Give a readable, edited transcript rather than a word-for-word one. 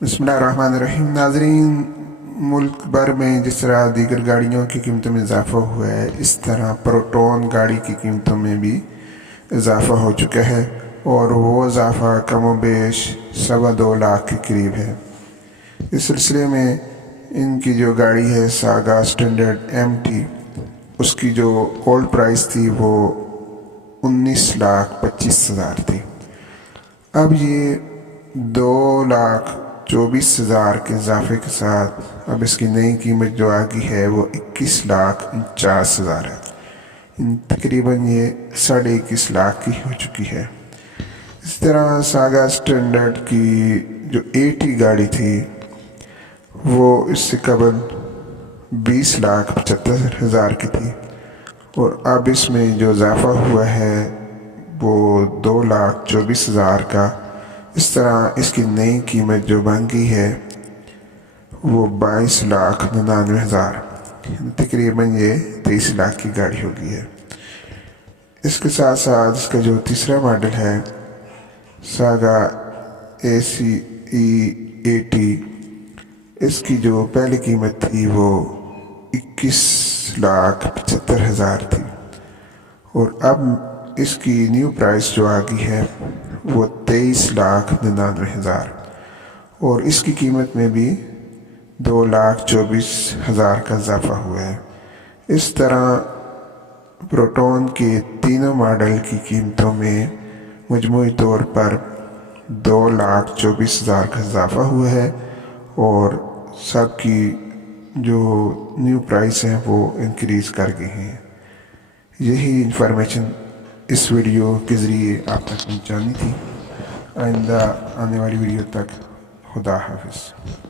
बिस्मिल्लाहिर्रहमानिर्रहीम। नाज़रीन, मुल्क भर में जिस तरह दीगर गाड़ियों की कीमतों में इजाफ़ा हुआ है, इस तरह प्रोटॉन गाड़ी की कीमतों में भी इजाफ़ा हो चुका है और वो इजाफ़ा कम व बेश 2.25 लाख के करीब है। इस सिलसिले में इनकी जो गाड़ी है सागा स्टैंडर्ड MT, उसकी जो ओल्ड प्राइस थी वो 19,25,000 थी। अब ये 2,24,000 के इजाफे के साथ अब इसकी नई कीमत जो आ गई है वो 21,49,000 है। तकरीबन ये 21.5 लाख की हो चुकी है। इस तरह सागा स्टैंडर्ड की जो 80 गाड़ी थी वो इससे कबल 20,75,000 की थी और अब इसमें जो इजाफा हुआ है वो 2,24,000 का। इस तरह इसकी नई कीमत जो बन गई है वो 22,99,000, तकरीबन ये 23 लाख की गाड़ी हो गई है। इसके साथ साथ इसका जो तीसरा मॉडल है सागा ACE 80, इसकी जो पहली कीमत थी वो 21,75,000 थी और अब इसकी न्यू प्राइस जो आ गई है वो 23,99,000 और इसकी कीमत में भी 2,24,000 का इजाफा हुआ है। इस तरह प्रोटॉन के तीनों मॉडल की कीमतों में मजमूई तौर पर 2,24,000 का इजाफा हुआ है और सब की जो न्यू प्राइस हैं वो इंक्रीज़ कर गई हैं। यही इंफॉर्मेशन इस वीडियो के ज़रिए आप तक पहुँचानी थी। आइंदा आने वाली वीडियो तक खुदा हाफिज़।